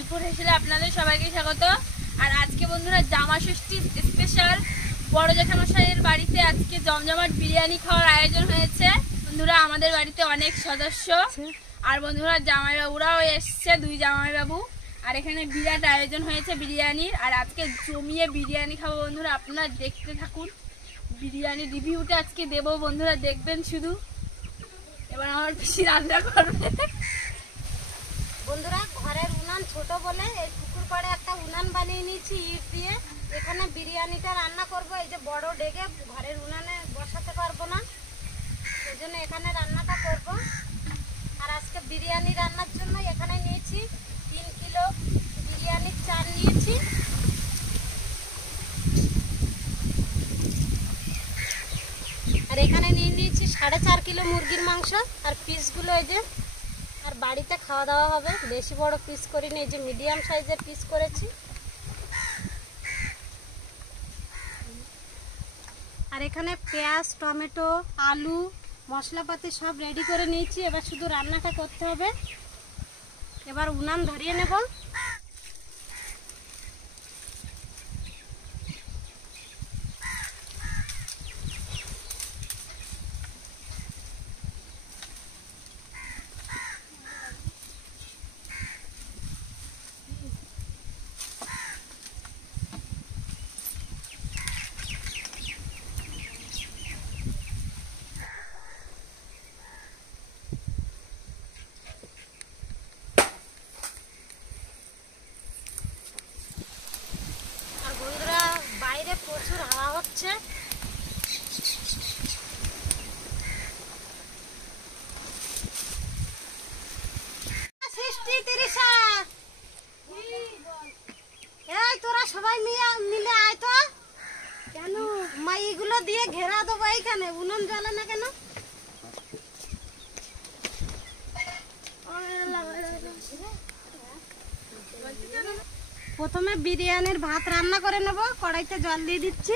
মিলপুর হেসেলে আপনাদের সবাইকে স্বাগত। আর আজকে বন্ধুরা জামা ষষ্ঠী স্পেশাল বড় জেঠামশাইয়ের বাড়িতে আজকে জমজমাট বিরিয়ানি খাওয়ার আয়োজন হয়েছে। বন্ধুরা আমাদের বাড়িতে অনেক সদস্য আর বন্ধুরা জামাইবাবুরাও এসছে, 2 জামাইবাবু। আর এখানে বিরাট আয়োজন হয়েছে বিরিয়ানির। আর আজকে জমিয়ে বিরিয়ানি খাবো বন্ধুরা, আপনারা দেখতে থাকুন। বিরিয়ানি রিভিউটা আজকে দেবো বন্ধুরা, দেখবেন শুধু। এবার আমার পিসি রান্না করবে। বন্ধুরা ঘরের উনান ছোট বলে এই পুকুর পাড়ে একটা উনান বানিয়ে নিয়েছি ইট দিয়ে। এখানে বিরিয়ানিটা রান্না করব। এই যে বড় ডেগে ঘরের উনানে বসাতে পারবো না, সেই জন্য এখানে রান্নাটা করব। আর আজকে বিরিয়ানি রান্নার জন্য এখানে নিয়েছি 3 কিলো বিরিয়ানির চাল নিয়েছি। আর এখানে নিয়ে নিয়েছি 4.5 কিলো মুরগির মাংস। আর পিসগুলো এই যে, আর বাড়িতে খাওয়া দাওয়া হবে, বেশি বড় পিস করিনি, এই যে মিডিয়াম সাইজের পিস করেছি। আর এখানে পেঁয়াজ, টমেটো, আলু, মশলাপাতি সব রেডি করে নিয়েছি। এবার শুধু রান্নাটা করতে হবে। এবার উনান ধরিয়ে নেব। বাইরে প্রচুর হাওয়া হচ্ছে। এই তোরা সবাই মিলে আয় তো। কেন মাইগুলো দিয়ে ঘেরা দেবো এইখানে, উনুন জ্বলে না কেন? প্রথমে বিরিয়ানির ভাত রান্না করে নেব। কড়াইতে জল দিয়ে দিচ্ছি।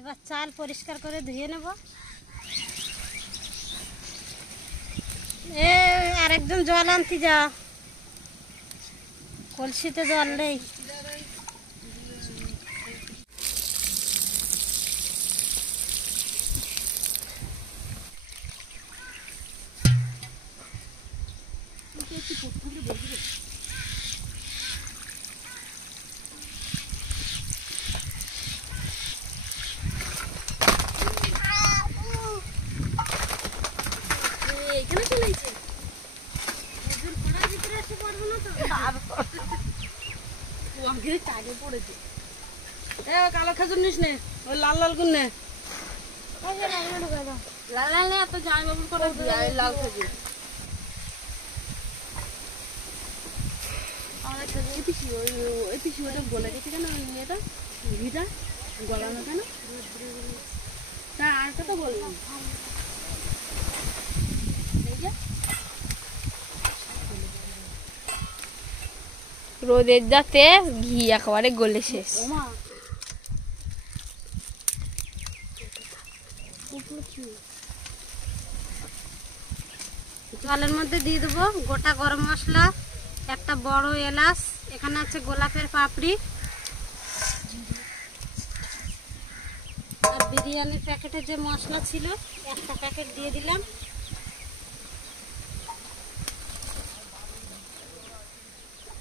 এবার চাল পরিষ্কার করে ধুয়ে নেব। আরেকজন জল আনতে যা, কলসিতে জল নেই। কালো খেজুর নিস নে, ওই লাল লাল গুণ নে। লাল লাল নে, এত জামাইবাবুর করে লাল খেজুর। ওটা গলে গেছে কেন? এটা ঘিটা গলানো কেন? তা আরেকটা তো বললাম, রোদের যাতে ঘি একেবারে গলে শেষ। জলের মধ্যে দিয়ে দেবো গোটা গরম মশলা, একটা বড় এলাচ, এখানে আছে গোলাপের পাপড়ি, আর বিরিয়ানির প্যাকেটে যে মশলা ছিল একটা প্যাকেট দিয়ে দিলাম।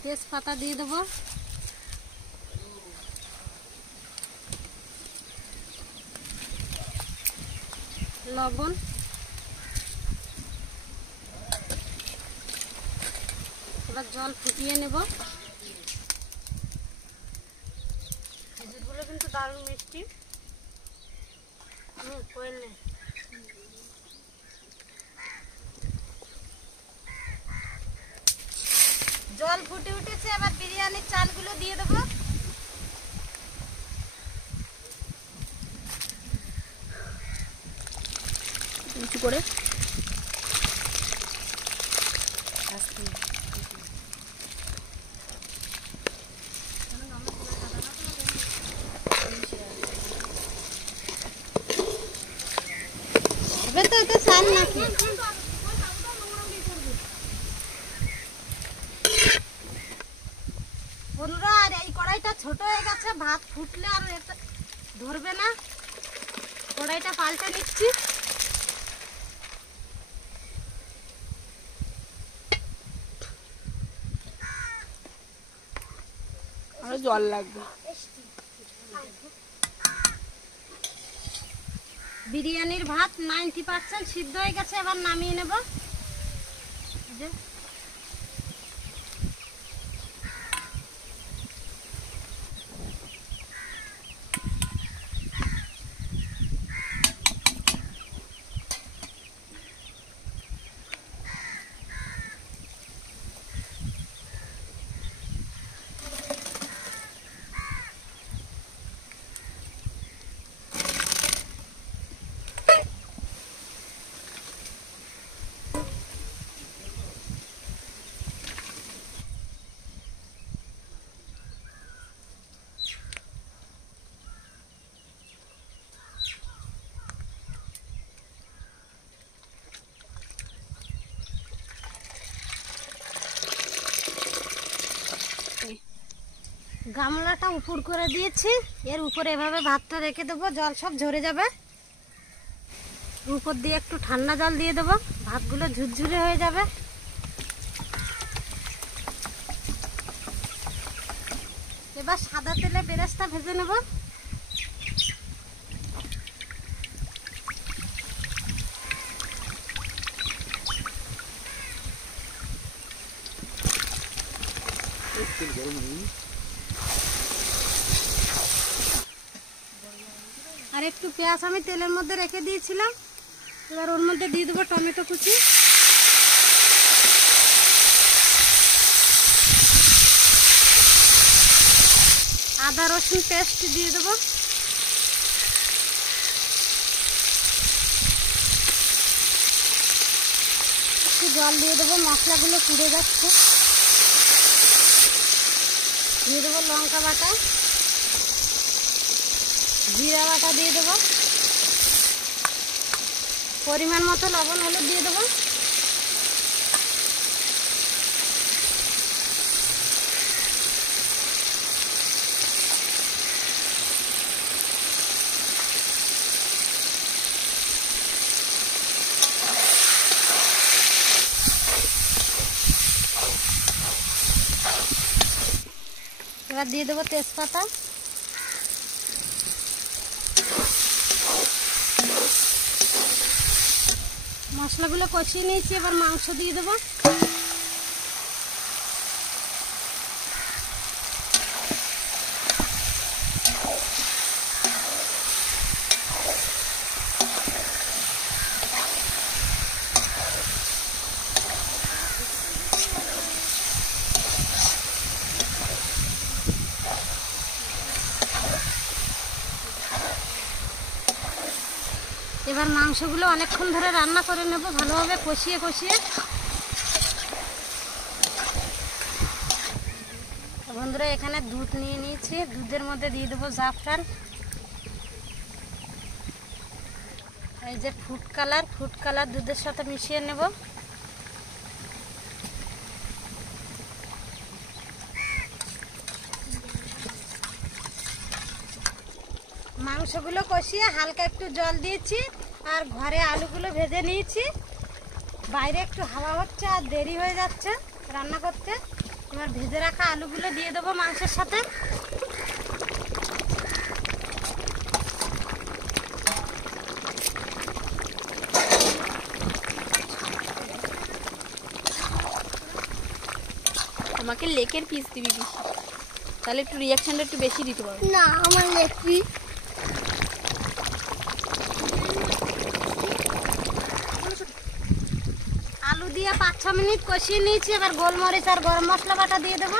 তেজপাতা দিয়ে দেবো, লবণ, এবার জল ফুটিয়ে নেব। খেজুরগুলো কিন্তু দারুণ মিষ্টি। কোয়েল নেই। জল ফুটে উঠেছে, এবার বিরিয়ানির চালগুলো দিয়ে দেবো। উঁচু করে দেন নাকি? বন্ধুরা আর এই কড়াইটা ছোট হয়ে গেছে, ভাত ফুটলে আর এটা ধরবে না, কড়াইটা পাল্টে নিচ্ছি। আরো জল লাগবে। বিরিয়ানির ভাত 90% সিদ্ধ হয়ে গেছে, এবার নামিয়ে নেব। গামলাটা উপর করে দিয়েছি, এর উপরে এভাবে ভাতটা রেখে দেবো, জল সব ঝরে যাবে। উপর দিয়ে একটু ঠান্ডা জল দিয়ে দেবো, ভাতগুলো ঝুরঝুরে হয়ে যাবে। এবার সাদা তেলে বেরেস্তা ভেজে নেব। আর একটু পেঁয়াজ আমি তেলের মধ্যে রেখে দিয়েছিলাম, এবার ওর মধ্যে দিয়ে দেবো টমেটো কুচি, আদা রসুন পেস্ট দিয়ে দেবো, একটু জল দিয়ে দেবো, মশলাগুলো পুড়ে যাচ্ছে। দিয়ে দেবো লঙ্কা বাটা, জিরা বাটা দিয়ে দেবো, পরিমাণ মতো লবণ হলুদ দিয়ে দেবো। এবার দিয়ে দেবো তেজপাতা, মশলাগুলো কষিয়ে নিয়েছি, এবার মাংস দিয়ে দেবো। এবার মাংসগুলো অনেকক্ষণ ধরে রান্না করে নেব, ভালোভাবে কষিয়ে কষিয়ে। বন্ধুরা এখানে দুধ নিয়ে নিয়েছি, দুধের মধ্যে দিয়ে দেবো জাফরান, এই যে ফুড কালার দুধের সাথে মিশিয়ে নেব। মাংসগুলো কষিয়ে হালকা একটু জল দিয়েছি, আর ঘরে আলুগুলো ভেজে নিয়েছি। বাইরে একটু হাওয়া হচ্ছে আর দেরি হয়ে যাচ্ছে রান্না করতে। এবার ভেজে রাখা আলুগুলো দিয়ে দেবো মাংসের সাথে। আমাকে লেকের পিস দিবি বেশি, তাহলে একটু রিয়াকশনটা একটু বেশি দিতে পারবো। না আমার লেগ পিস। আলু দিয়ে 5-6 মিনিট কষিয়ে নিয়েছি, এবার গোলমরিচ আর গরম মশলা বাটা দিয়ে দেবো।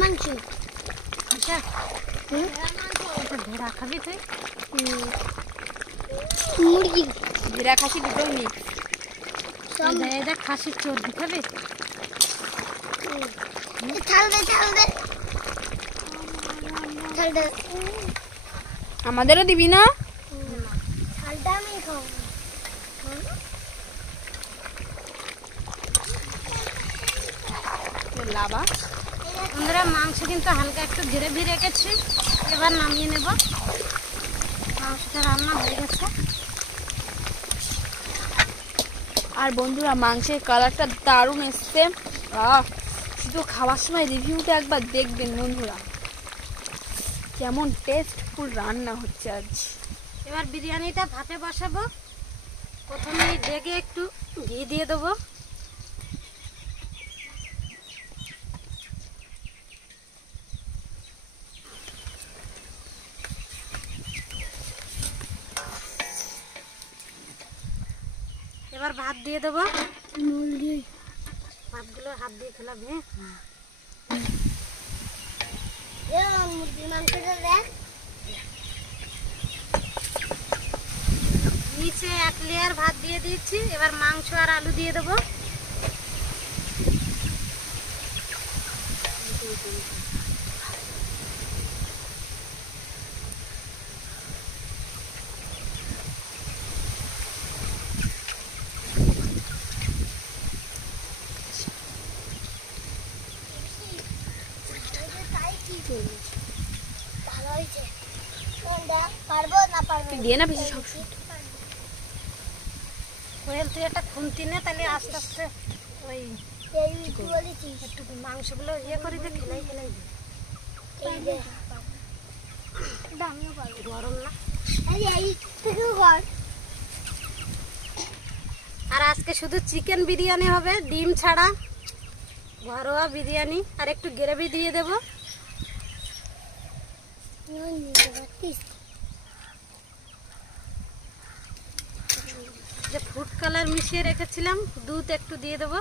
মাংস ভেড়া খাবি তুই? মুরগি ভেড়া খাসি দুটোই মিক্স। এটা খাসির চর্বি খাবে? আমাদেরও দিবি না? লাভা আমরা মাংস কিন্তু হালকা একটু গ্রেভি রেখেছি, এবার নামিয়ে নেব। মাংসটা রান্না হয়ে গেছে। আর বন্ধুরা মাংসের কালারটা দারুণ এসছে। শুধু খাওয়ার সময় রিভিউটা একবার দেখবেন বন্ধুরা, কেমন টেস্টফুল রান্না হচ্ছে আজ। এবার বিরিয়ানিটা ভাপে বসাবো। প্রথমে ডেগে একটু ঘি দিয়ে দেবো। এবার ভাত দিয়ে দেবো। ভাতগুলো হাত দিয়ে খেলাবে। নিচে এক লেয়ার ভাত দিয়ে দিচ্ছি। এবার মাংস আর আলু দিয়ে দেবো। দিয়ে না বেশি সব কোয়েল, তুই একটা খুন্তি নে, তাহলে আস্তে আস্তে ওই একটু মাংসগুলো ইয়ে করে দে, খেলাই খেলাই দে। গরম না? আর আজকে শুধু চিকেন বিরিয়ানি হবে, ডিম ছাড়া ঘরোয়া বিরিয়ানি। আর একটু গ্রেভি দিয়ে দেব। যে ফুড কালার মিশিয়ে রেখেছিলাম, দুধ একটু দিয়ে দেব।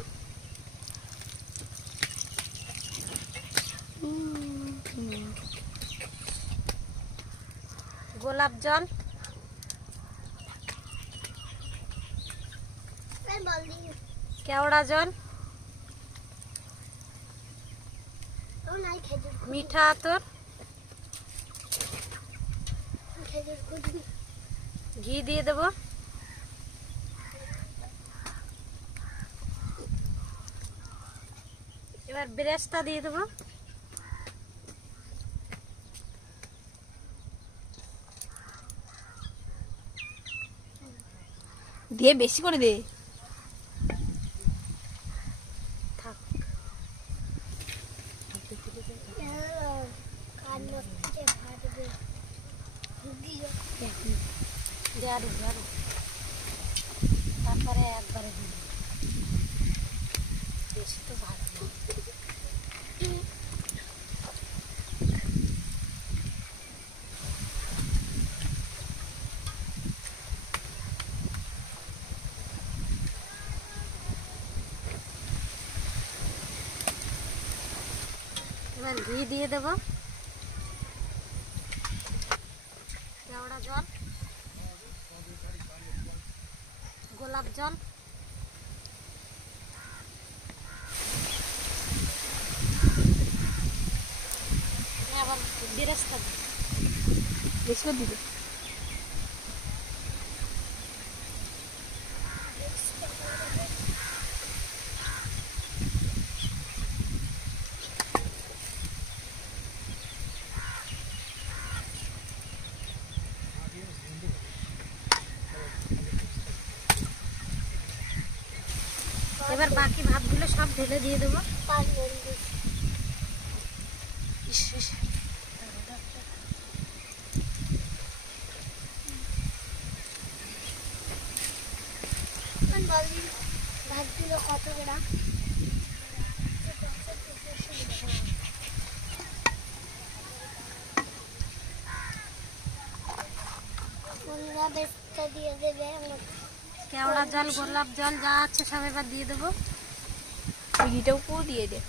গোলাপ জল, কেওড়া জল, মিঠা আতর, ঘি দিয়ে দেব। এবার ব্রেস্তা দিয়ে দেব। দিয়ে বেশি করে দে। থাক। তারপরে একবারে বেশি তো ভাত না। এবার ঘি দিয়ে দেব। কেওড়া জল, গোলাপ জল, আবার বেরেস্তা বেশি করে দিবে। এবার বাকি ভাতগুলো সব ঢেলে দিয়ে দেবো। ভাতগুলো কত গ্রাম? দিয়ে দেবে। কেওড়া জল, গোলাপ জল যা আছে সব এবার দিয়ে দেবো। ঘিটাও পুরো দিয়ে দে।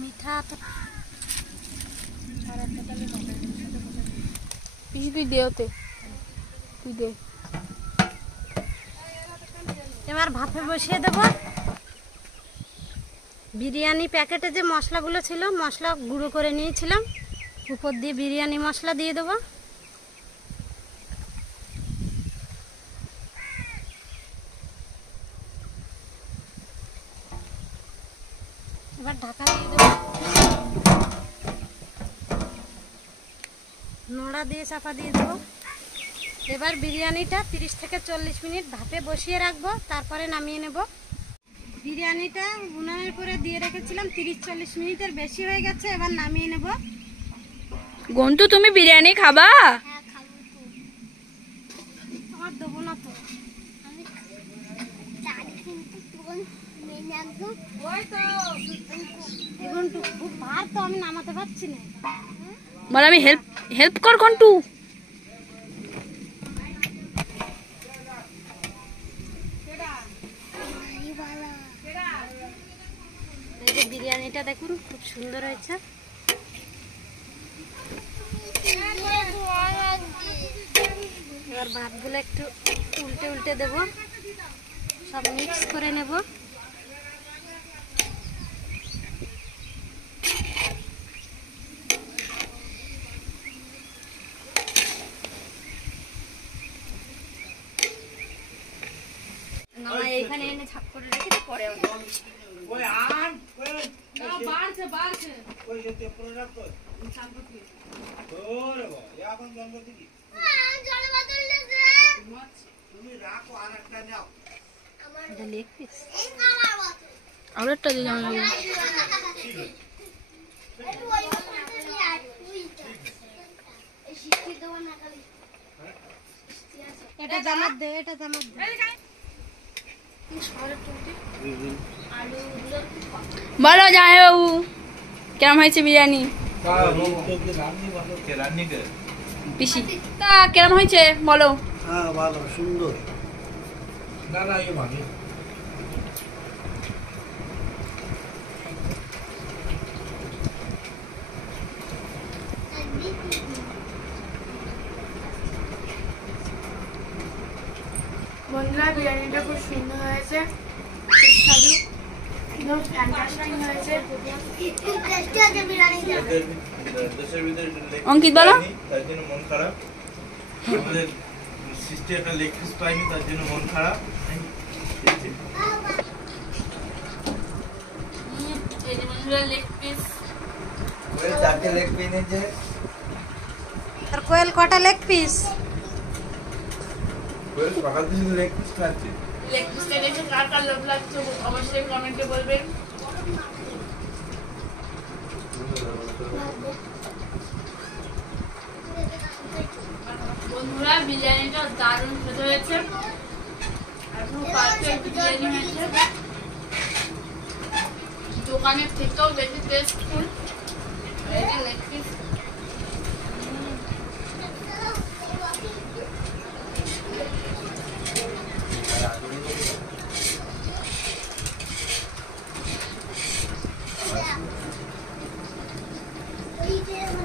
মিঠা তো পিসি তুই দে ওতে, তুই দে। এবার ভাপে বসিয়ে দেব। বিরিয়ানি প্যাকেটে যে মশলাগুলো ছিল, মশলা গুঁড়ো করে নিয়েছিলাম, উপর দিয়ে বিরিয়ানি মশলা দিয়ে দেবো। এবার ঢাকা দিয়ে দেবো, নোড়া দিয়ে চাপা দিয়ে দেবো। এবার বিরিয়ানিটা 30 থেকে 40 মিনিট ভাপে বসিয়ে রাখবো, তারপরে নামিয়ে নেব। বিরিয়ানিটা উনানের পরে দিয়ে রেখেছিলাম 30-40 মিনিটের বেশি হয়ে গেছে, এবার নামিয়ে নেব। গন্তু তুমি বিরিয়ানি খাবা? আমার দেবো না তো, এখন খুব ভার তো, আমি নামাতে পারছি না। বল আমি হেল্প কর গন্তু। এই যে বিরিয়ানিটা দেখুন খুব সুন্দর হয়েছে। এবার ভাতগুলো একটু উল্টে উল্টে দেব, সব মিক্স করে নেব। এইখানে এনে ছাপ করে রেখে পরে আরেকটা দিয়ে যাবো। এটা জামাত দে, এটা জামাত দে। বলো জামাইবাবু কেমন হয়েছে বিরিয়ানি? পিসি তা কেমন হয়েছে বলো? হ্যাঁ ভালো, সুন্দর। বন্ধুরা বিরিয়ানিটা খুব সুন্দর হয়েছে, সুস্বাদু, একদম ফ্যান্টাস্টিক হয়েছে। অঙ্কিত বলো। তার জন্য মন খারাপ, আমাদের সিস্টেম একটা লেগ পিস পাইনি, তার জন্য মন খারাপ। এই যে বন্ধুরা লেগ পিস, ওই চারটে লেগ পিস নিয়েছে। আর কোয়েল কটা লেগ পিস? ওই সকাল থেকে লেগ পিস খাচ্ছে। লেগ পিসটা দেখে কার কার লোভ লাগছে অবশ্যই কমেন্টে বলবেন। বন্ধুরা বিরিয়ানিটা দারুণ খেতে হয়েছে, একদম পারফেক্ট বিরিয়ানি হয়েছে, দোকানের থেকেও বেশি টেস্টফুল। এই যে লেগ পিস,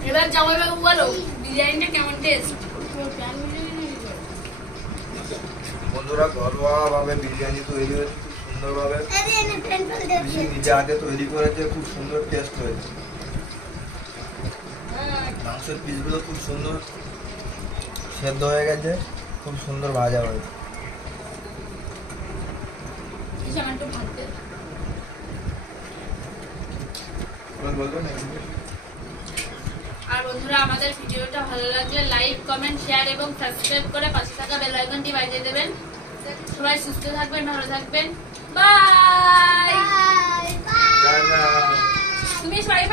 এবার জামাইবাবু বলো বিরিয়ানিটা কেমন টেস্ট? বন্ধুরা ঘরোয়া ভাবে বিরিয়ানি তৈরি হয়েছে খুব সুন্দরভাবে, নিজে আগে তৈরি করেছে, খুব সুন্দর টেস্ট হয়েছে। মাংসের পিসগুলো খুব সুন্দর সেদ্ধ হয়ে গেছে, খুব সুন্দর ভাজা হয়েছে। বলবেন আর বন্ধুরা আমাদের ভিডিওটা ভালো লাগলে লাইক, কমেন্ট, শেয়ার এবং সাবস্ক্রাইব করে পাশে থাকা বেল আইকনটি বাজিয়ে দেবেন। সবাই সুস্থ থাকবেন, ভালো থাকবেন, বাই। তুমি সবাই